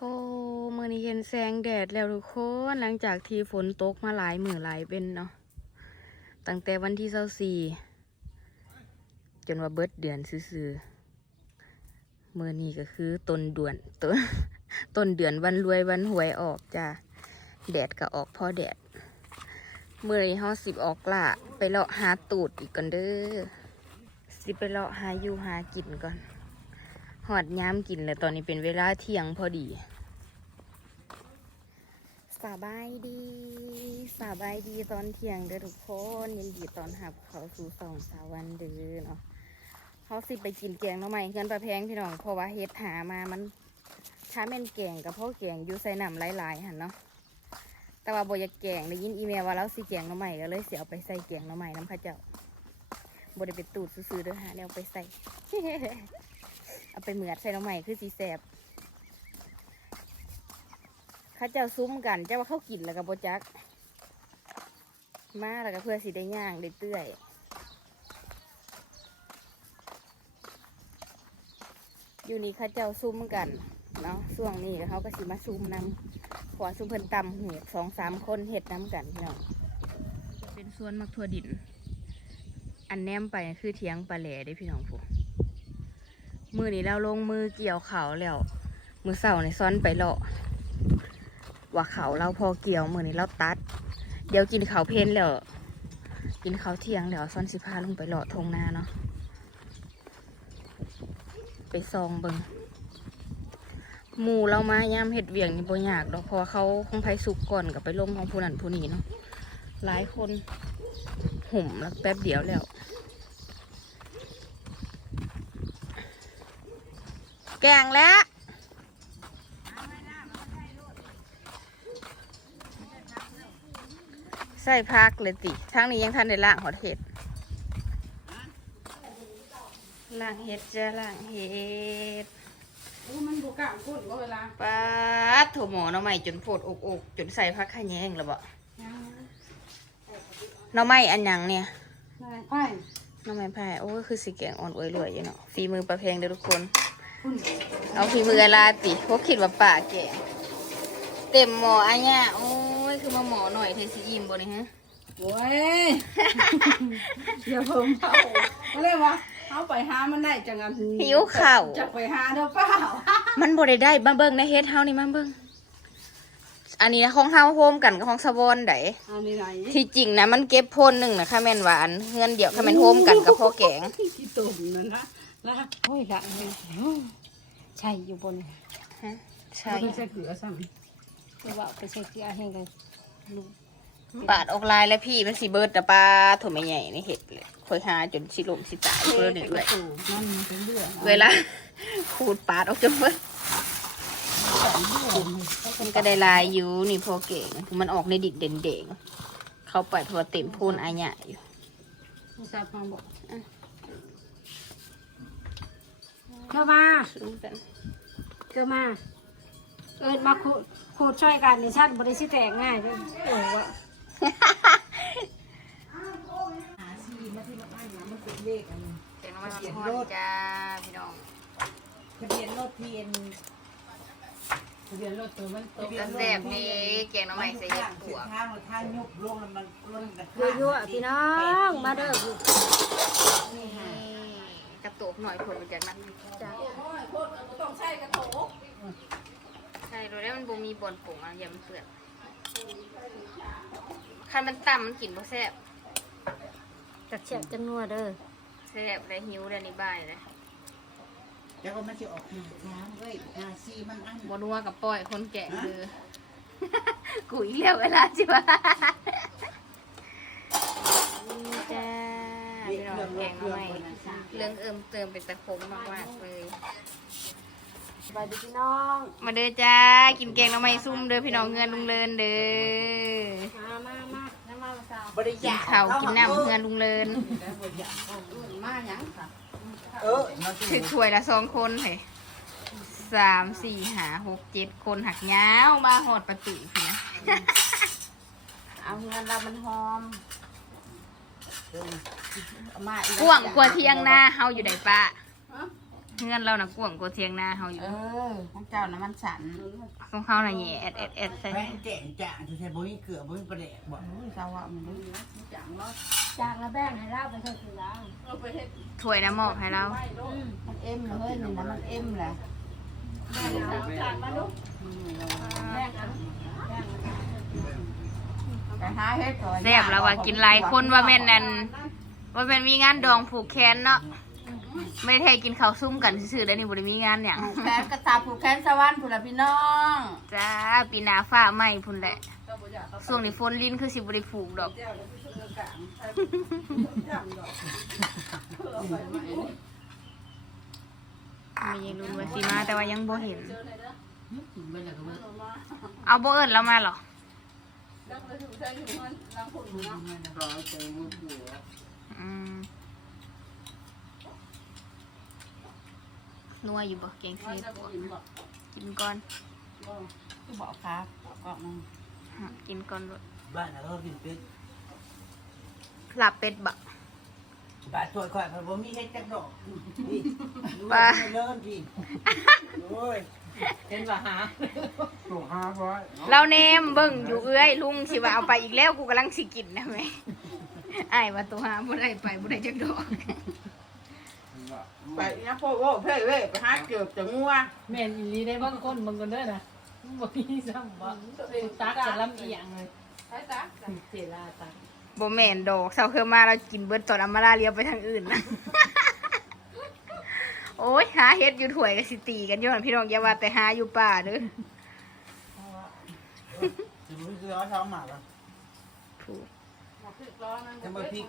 โอ้มื่อนี้เห็นแสงแดดแล้วทุกคนหลังจากที่ฝนตกมาหลายมือหลายเป็นเนาะตั้งแต่วันที่เาสี่จนว่าเบิดเดือนซื่อๆมื่อนี้ก็คือต้นเดือนต้นต้นเดือนวันรวยวันหวยออกจ้าแดดก็ออกพอแดดเมื่อนี้เฮาสิบออกละไปเลาะหาตูดอีกก่อนเด้อสิไปเลาะหาอยู่หากินก่อน หอดย้ำกินแล้วตอนนี้เป็นเวลาเที่ยงพอดีสบายดีสบายดีตอนเที่ยงเด้อทุกคนยินดีตอนหับเขาสู่สองสาววันเด้อเนาะเขาสิไปกินแกงหน้ำใหม่เงินประแพงพี่น้องเพราะว่าเฮ็ดหามามันช้าแม่นแกงกับพ่อแกงอยู่ใส่น้ำหลายๆหันเนาะแต่ว่าบอยากแกงได้ยินอีเมลว่าเราสิแกงหน้ำใหม่ก็เลยเสียเอาไปใส่แกงหน้ำใหม่น้ำข้าเจ้า บได้ไปตูดซื้อๆเด้อหาแนวไปใส่ เอาไปเหมือดใส่น้ำใหม่คือสีแสบข้าเจ้าซุ้มกันเจ้าว่าเข้ากินแล้วกับโบจัก มาแล้วก็เพื่อสีได้ย่างได้เตื้อยอยู่นี่ข้าเจ้าซุ้มกันเนาะช่วงนี้เขาก็สิมาซุ้มนำขวาซุ้มเพิ่นตำหูสองสามคนเห็ดน้ำกันพี่น้องเป็นสวนมักทั่วดิน อันแนมไปคือเทียงปลาแหล่ได้พี่น้องผู้มือนี้เราลงมือเกี่ยวเขาแล้ว มือเสาในซ้อนไปเลาะว่าเขาเราพอเกี่ยวมือนี้เราตัด เดี๋ยวกินเขาเพนแล้วกินเขาเที่ยงแล้วซ้อนสิพาลงไปเลาะทงนาเนาะไปซองเบิงหมูเรามายามเห็ดเวียงนี่บ่ยากดอกเพราะว่าเขาคงไผสุกก่อนกับไปลงของผู้นั้นผู้นี้เนาะหลายคนหุ่มแล้วแป๊บเดียวแล้ว แกงแล้ว ใส่พักเลยติทั้งนี้ยังทันได้ล่างหอดเห็ดล่างเห็ดจะล่างเห็ดโอ้มันบุกล้าก้นก็เวลาปาดโถหมอหน้อใหม่จนโผดอกอกจนใส่พักขะแยงแล้วบ่หน้อใหม่อันหยังเนี่ยนายไพ่หน้อใหม่พายโอ้ยคือสีแกงอ่อนอวยรวยอยู่เนาะฝีมือประเพงเด้อทุกคนคุณ เอาฝีมือลาติพวกคิดว่าป่าแกงเต็มหมออันเนี้ยโอ้ยคือมาหมอหน่อยเทสิอิ่มบ่นี่ฮะโอ้ยอย่าเพิ่มเขาเขาเรียกว่าเอาไปหามันได้จังอันหิวข้าวจะไปหาเด้อเปล่ามันบ่ได้ได้มาเบิ่งในเฮ็ดเฮานี่มาเบิ่งอันนี้ของเฮาโฮมกันกับของสะบอนไดอันนี้ไหนที่จริงนะมันเก็บโพนหนึ่งนะค่ะแม่นหวานเงินเดียวค่ะแม่นโฮมกันกับพ่อแกงที่ตุ่มนั่นนะ ละโอ้ยละใช่อยู่บนฮะใช่ไม่ใช่เกลือสั่งหรือว่าไปเช็คที่อาเฮงกันลูกปาดออกลายแล้วพี่มันสิเบิดแต่ปลาโถไม่ใหญ่ในเห็ดเลยคอยหาจนสิลมสิตายเพื่อเด็กเลยตู่นั่นเป็นเรื่องเวลาขูดปาดออกจนเบิดมันก็ได้ลายอยู่นี่พ่อเก่งมันออกในดิดเด่งๆเข้าไปเพราะว่าเต็มโพูนอาญะอยู่ผู้ชายฟังบอก เชื่อมาซื้อกันเชื่อมา เอินมาขูดขูดช่วยกันในชาติบริสิแตกง่ายด้วยโอ้ยว่าเจ๋งมาสิฮอดจ้าพี่น้องทะเบียนรถเพียนทะเบียนรถตัวมันตกกระแสบนี่แกงหน้ำใหม่ใส่เห็ดปวกทางทางยุบลงแล้วมันล้นกระยั่วๆพี่น้องมาเด้อนี่ กระตุกหน่อยผลมาจากนั้นจ้าต้องใช้กระโถใช่เราได้มันบ่มีบอนผงอะอย่ามันเปื่อนคันมันต่ำมันกลิ่นบ่แซ่บจักเฉียบจังนัวเด้อแซ่บเลยหิวเดี๋ยวนี้บ่ายเลยแล้วก็มันจะออกหาช้างเว้ยหาซีมันอันบ่นัวกับป้อยคนแก่คือกูอีกแล้วเวลาจิวะนี่จ้า พี่น้องแกงเอาใหม่เรื่องเอิมเติมเป็นตะคมมากๆเลยสบายดีพี่น้อง มาเด้อจ้า กินแกงหน้ำไม้ซุ่มเด้อพี่น้องเงินลุงเลินเด้อ มามามาน้ำมาสาวบริกินจาคข้าวกินน้ำเงินลุงเลินมาหยังค่ะเออมาสิถือถ้วยละสองคนเฮ้ยสามสี่หาหกเจ็ดคนหักยาวมาหอดประตูพี่นะเอาเงินเรามันหอม เอามาอีกว่างกว่าเที่ยงหน้าเฮาอยู่ใดป้าเงื่อนเราน่ะกวางกว่าเทียงนาเฮาอยู่เออของเจ้าน่ะมันสันของเขาน่ะแหย่แอดแอดแอดใส่แป้งแจ่งจ่างที่ใช้บ่มีเกลือบ่มีปลาแดกบ่โอ้ยสาวะมันดีจังเนาะจากละแบ่งให้เราไปเถอะคือล้างเอาไปเฮ็ดถ้วยน้ำหมอกให้เรามันเอ็มเลยนี่นะมันเอ็มแหละจากมาลูกแบ่งเอา แบ่งไปหาเฮ็ดก่อนแซ่บแล้วว่ากินหลายคนว่าแม่นนั่นว่าแม่นมีงานดองผูกแขนเนาะไม่ได้แท้กินข้าวซุ่มกันซื่อๆได้นี่บ่ได้มีงานเนี่ยผูกแขนกระตาผูกแขนสวรรค์พุ่นล่ะพี่น้องจ้าปีหน้าฟ้าใหม่พุ่นแหละช่วงนี้ฝนลิ้นคือสิบ่ได้ผูกดอก มียังรู้ว่าสิมาแต่ว่ายังบ่เห็น เอาบ่เอิ้นเรามาเหรอ อืมนัวอยู่บ่เก่งสิกินก่อนบอกครับบอกมึงฮะกินก่อนด้วยบ้านเรากินเป็ดลาบเป็ดบ่บ้านตัวข่อยมันบ่มีเฮ็ดจักดอกนี่บ้าเริ่มพี่โอ้ย ส่งห้าร้อยเราเนมเบิ่งอยู่เอื้อยลุงสิว่าเอาไปอีกแล้วกูกำลังสิกินนะแม่อ้ายว่าตัวหาบ่ได้ไปบ่ได้จักดอกไปนะพ่อว่าเพ่เว้ยไปหาเกือบจะงัวแม่นอีหลีได้บางคนบางคนเด้อนะบ่มีซ้ำบ่ตักจะลำเอียงเลยไปจ้ะเจลาตักบ่แม่นดอกเซาเคยมาเรากินเบิดตอนอามาลาเลียวไปทางอื่นนะ โอ้ยหาเฮ็ดอยู่ถ้วยก็สิตีกันอยู่หั่นพี่น้องอย่าว่าแต่หาอยู่ป่าเด้อสิบ่มีเกลือเอาท้องหมาแล้วผู้จะมาพริก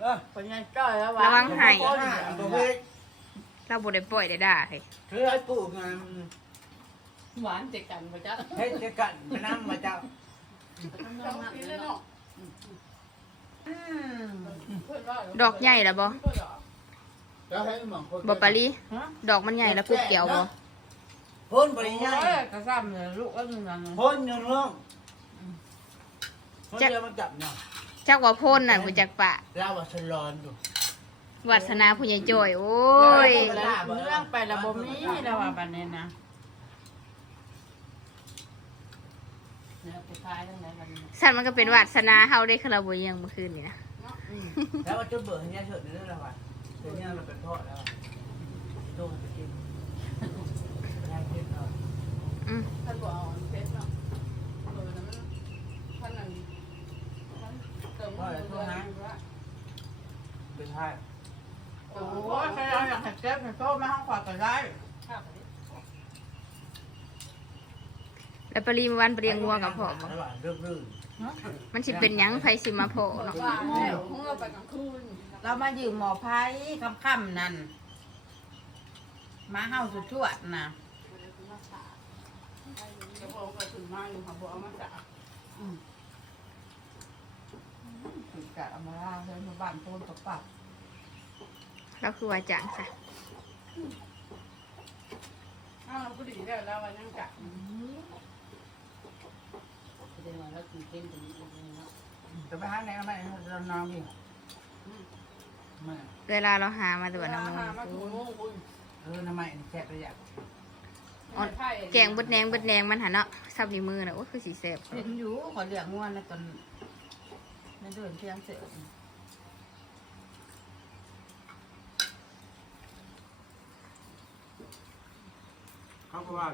เออเป็นไงจ้อยแล้ววะระวังให้บ่เฮ็ดเราบ่ได้ปล่อยได้ด่าเฮ้ยคือให้ปลูกงานหวานเจกันบ่จ๊ะเฮ็ดจะกันไปนํมาเจ้าดอกใหญ่ละบ่ แล้วให้หมองคนบ่ปาลีดอกมันใหญ่แล้วกุกเกี่ยวบ่พ่นบ่ได้ใหญ่โอ้ยกระซ้ำเลยลูกก็นึงนั่นพ่นยังลงพ่นเดียวมันจับเนาะจักว่าโพ่นน่ะบ่จักปะเราว่าฉลอนอยู่วาสนาผู้ใหญ่จอยโอ้ยเรื่องไประบบนี้แล้วว่าบัดนี้นะเนี่ยไปทายทั้งไหนกันสันมันก็เป็นวาสนาเฮาได้คาราบ่ยังเมื่อคืนนี่นะแล้วว่าจะเบื่อให้เนี่ยเถิดเรื่องอะไรวะ เดี๋ยวนี้เราเป็นพ่อแล้วโดนไปกินแรงเผ็ดหน่อยอืมท่านบอกเอาเพชรเนาะเออนั่นมันท่านนั่นเติมเงินเดือนเป็นไห้โอ้ยใครเราอยากให้เจ็บให้โตมาห้องขวาก็ได้แล้วปรีมวันเปรียงงัวกับพ่อบ่ระหว่างเรื่องรื่นมันสิเป็นหยังไผสิมาพ่อเนาะ ว่าแล้วเมื่อไปกลางคืน เรามายืมหมอไผ่ค่ำๆนั่น มาเฮาสุดชวดนะจะบอกก็ถึงมาอยู่ค่ะบอกเอามาจากถึงกะเอามาล่าเฮ้ยมาบ้านโพนตกปับแล้วคือว่าจังซะอ้าวเราก็ดีได้แล้ววันยังกะแสดงว่าเรากินเป็นตรงนี้เนาะจะไปหาไหนก็ไม่เรานอน ดิมาเวลาเราหามาตัวน้ำมันมาถูโมงคุณเออน้ำมันแซ่บประหยัดอ่อนแกงเบิดแหนงเบิดแหนงมันหั่นเนาะซับในมือน่ะโอ้ยคือสิแซ่บเห็นอยู่ขอเลี้ยงงวนนะตอนนั่นเดินเพียงเสร็จเขาก็ว่า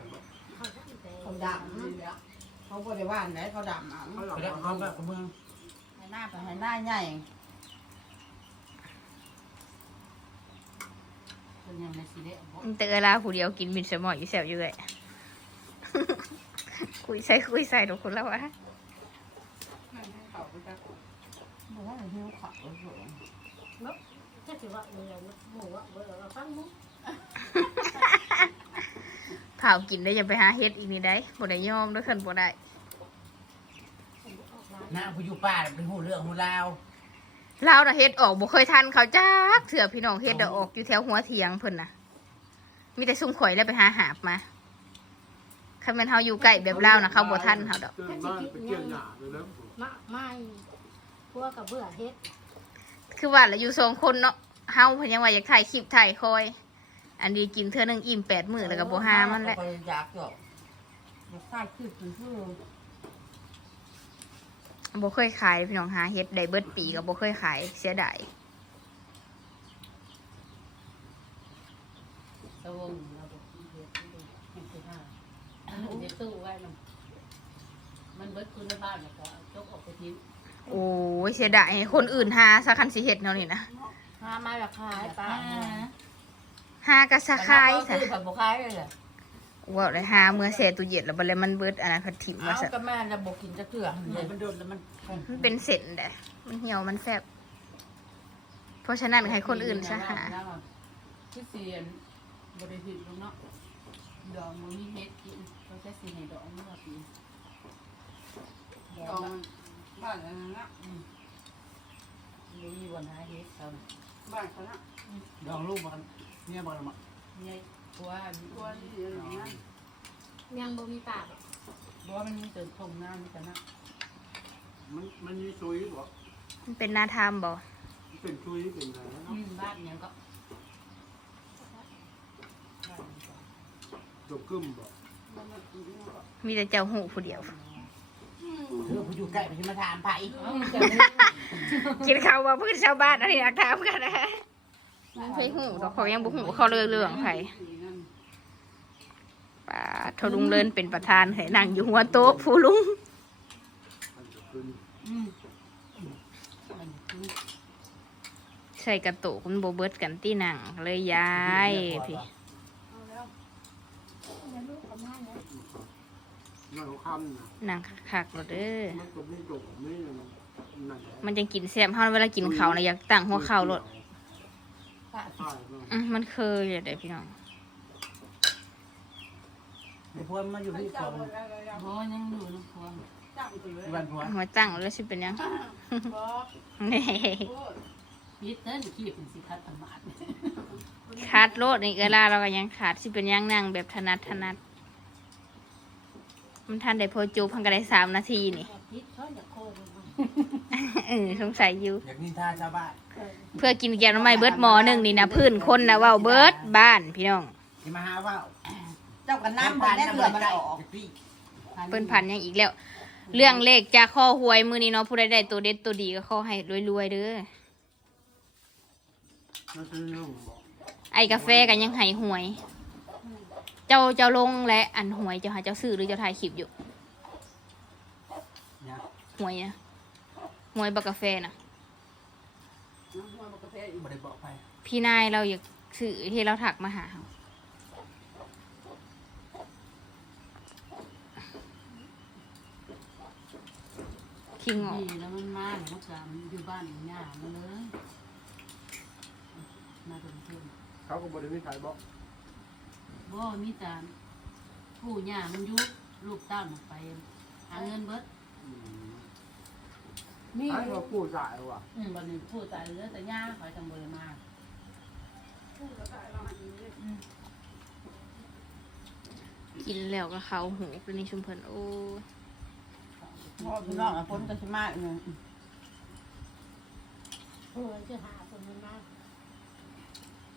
เขาดำเขาบริวารไหนเขาดำเอาเขาหลับไปได้เขาพร้อมกับเมืองให้หน้าไปให้หน้าใหญ่ เป็นยังไงสิเด้อแต่เวลาผู้เดียวกินมินสมอยอยู่แซ่บอยู่เลย คุยใส่คุยใส่ทุกคนแล้ววะเขาไปจักบอกว่าหิวเขาเถอะถ้าสิว่าเออหมูว่าเบอร์เราฟังมุกเผากินได้อย่าไปหาเฮ็ดอีกนี่ได้บ่ได้ยอมด้วยเพิ่นบ่ได้น้าผู้อยู่ป่าเป็นหูเรื่องหูราว เราน่ะเฮ็ดออกบ่เคยทันเขาจักเถื่อพี่น้องเฮ็ดเอาออกอยู่แถวหัวเถียงเพิ่นน่ะ มีแต่ซุ่มข่อยแล้วไปหาหาบมาคันแม่นเฮาอยู่ใกล้แบบลาวน่ะเขาบ่ทันเฮาดอก เกินบ้านไปเกี่ยงหยาไปแล้วมาไม่พวกกับเบื่อเฮ็ดคือว่าแล้วอยู่สองคนเนาะเฮาเพิ่นยังว่าอยากถ่ายคลิปถ่ายคอย อันนี้กินเท่านึงอิ่มแปดมื้อแล้วก็บ่หามันแหละไปอยากหรอกมันใส่คือเป็นเพื่อ บ่เคยขายพี่น้องหาเฮ็ดได้เบิดปีก็บ่เคยขายเสียดายสวงเราบอกเฮ็ดเฮ็ดเฮ็ดสิห้าอันนี้ตู้ไว้มันมันเบิดคุณภาพแล้วก็เอาจกออกไปทิ้งโอ้ยเสียดายให้คนอื่นหาซะคันสิเฮ็ดแนวนี้นะหามาแบบขายปลาหากะสะคายคืซะอผัดบุคายเลยแหละ ว่าได้หาเมื่อแช่ตู้เย็นแล้วบ่แล้วมันเบิดอันนั้นพัดถิ่มเอาว่าซะ ก็แม่จะบกินจะเถื่อเดี๋ยวมันโดนแล้วมันมันเป็นเส้นเด้มันเหี่ยว มันแซ่บเพราะฉะนั้นให้คนอื่นซะหาคือเสียนบริสุทธิ์ลงเนาะดอกมันมีเฮ็ดกินเขาจะสีให้ดอกเมื่อปีดกออกงบ้านนั้นนะมีวันหาเฮ็ดเขาบ้านเขานะดองลูกมันเนี่ยมันมาเนี่ย กลัวตัวนี้อย่างนั้นยังบ่มีปากบ่มันมีเติมทงน้ำกันนะมันมันมีซุยบ่มันเป็นนาทามบ่มันเป็นซุยเป็นอะไรอืเนาะมบ้านยังก็จบกึ่มบ่มีแต่เจ้าหูผู้เดียวเธอผู้อยู่ใกล้มันจะมาถามไผ่เอาจะได้กินข้าวว่าพื้นชาวบ้านอันนี้นักถามกันนะมันเคยหูดอกเขายังบ่หูเขาเรื่องเรื่องไผป้า ทลุงเลินเป็นประธานให้นั่งอยู่หัวโต๊ะผู้ลุงใส่กระตุกมันบ่เบิดกันที่นั่งเลยย้ายพี่นั่งคักๆเด้อมันก็ไม่จบไม่นั่นแหละมันจะกินแซ่บเฮาเวลากินเขานะอยากตั้งหัวเข่ารถอื้อมันเคยเลยเด้พี่น้อง ในพวนมันอยู่ที่คนบ่ยังอยู่น้ำพวงวันพวนหัวตั้งแล้วสิเป็นหยังนี่ปิดเต้นขี้เป็นสิคัดตมาดขาดโลดนี่เวลาเราก็ยังขาดสิเป็นหยังนั่งแบบถนัดถนัดมันทันได้พอจูบพังกันได้สามนาทีนี่พิษเขาอยากโคตรเออสงสัยอยู่อยากนินทาชาวบ้านเพื่อกินแกงหน้ำไม้เบิดหมอหนึ่งนี่นะพื้นคนนะเว่าเบิดบ้านพี่น้องที่มาหาว่า เจ้ากันน้ำมันได้เถื่อมันออกเปิ้นพันยังอีกแล้ว เรื่องเลขจากข้อหวยมือนี้เนาะผู้ใดได้ตัวเด็ดตัวดีก็ขอให้รวยๆเด้อนั่นคือเรื่องบ่ไอ้กาแฟกันยังให้หวย เจ้าเจ้าลงและอันหวยเจ้าหาเจ้าซื้อหรือเจ้าถ่ายคลิปอยู่เนี่ยหวยนะหวยบักกาแฟนะบ่ได้บอกไปพี่นายเราอยากซื้อที่เราถักมาหาเรา คิงออกดีแล้วมันมาเนี่ยลูกสาวมันอยู่บ้านอยู่หน้ามันเลยมาตรงเทนเขาก็บ่ได้มีขายบ่บ่มีตาผู้หญ้ามันยุบลูกเต้ามันไปหาเงินเบิดอืมนี่ไอ้ว่ากู้จ่ายว่ะอืมบัดนี้ผู้ตายเหลือแต่หญ้าคอยจังบ่ได้มากินแล้วก็เขาหูเป็นนี่ชุมเพิ่นโอ้ย พ่อพี่น้องอะพ้นกันใช่ไหมเนี่ยเพื่อจะหาคนมันมา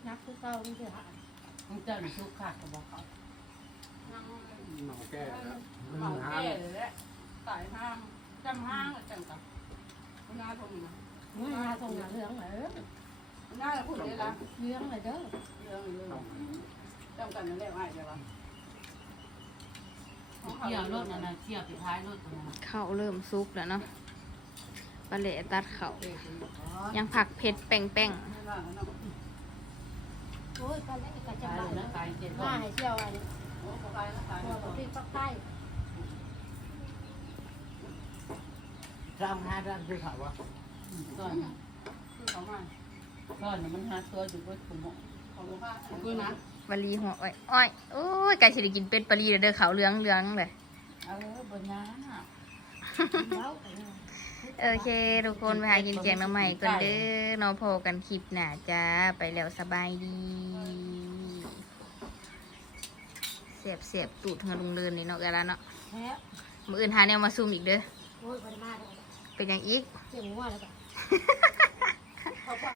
นักคือเก่าที่จะหามึงเจ้านี่ทุกข์ขาดก็บอกเขาหนองแก้แล้วมันเอาหาแก่เลยแหละตายห้างจำห้างจังกับงานตรงนี้นะเมื่อมาตรงหน้าเรื่องเหรองานพูดได้ละเรื่องอะไรเด้อเรื่องเรื่องจำกันนั่นแหละว่าใช่ปะ เที่ยวรถนั่นน่ะเที่ยวไปท้ายรถตรงนั้นน่ะข้าวเริ่มซุกแล้วเนาะปลาเละตัดเขา ยังผักเผ็ดแป้งแป้งไม่ว่ากันเนาะโอ้ยก็แล้วก็จะตายไปแล้วตายเจ็ดมาวันให้เชี่ยวอันนี้โอ้ตายแล้วตายพแล้วอที่ปักใต้ร่างหาร่างคือเขาวะก่อนน่ะคือเขามาก่อนน่ะมันหาตัวอยู่บนขุมหมอเขาบอ กว่าคือนะปลาลีหัวอ้อยอ้อยโอ้ยไก่สิได้กินเป็ดปลาลีแล้วเด้อขาวเหลืองเหลืองเลยเอาเลยบนน้ำน่ะแล้วโอเค ทุกคนไปหากินแกงหน้ำใหม่กันเด้อเนอพอกันคลิปหน้าจ้า ไปแล้วสบายดีเสียบเสียบตูดเธอลุงเดินนี่เนาะกันแล้วเนาะแท้มืออื่นหาแนวมาซูมอีกเด้อโอ้ยปริมาณเป็นอย่างอีกเสียงหัวแล้วก็